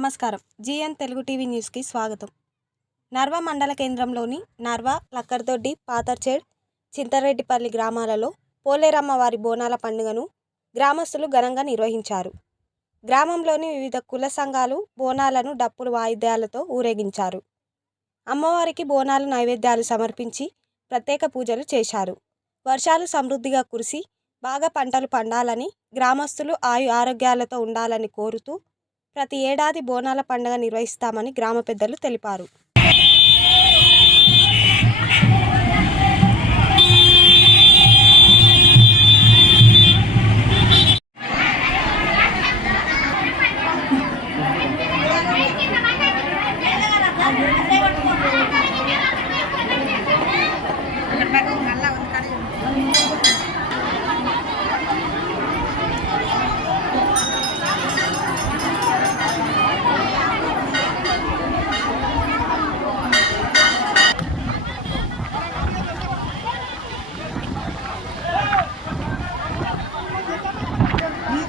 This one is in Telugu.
నమస్కారం. జీఎన్ తెలుగు టీవీ న్యూస్కి స్వాగతం. నర్వ మండల కేంద్రంలోని నర్వ, లక్కర్దొడ్డి, పాతర్చేడ్, చింతరెడ్డిపల్లి గ్రామాలలో పోలేరమ్మ వారి బోనాల పండుగను గ్రామస్తులు ఘనంగా నిర్వహించారు. గ్రామంలోని వివిధ కుల సంఘాలు బోనాలను డప్పులు వాయిద్యాలతో ఊరేగించారు. అమ్మవారికి బోనాలు నైవేద్యాలు సమర్పించి ప్రత్యేక పూజలు చేశారు. వర్షాలు సమృద్ధిగా కురిసి బాగా పంటలు పండాలని, గ్రామస్తులు ఆరోగ్యాలతో ఉండాలని కోరుతూ ప్రతి ఏడాది బోనాల పండుగ నిర్వహిస్తామని గ్రామ పెద్దలు తెలిపారు. నీ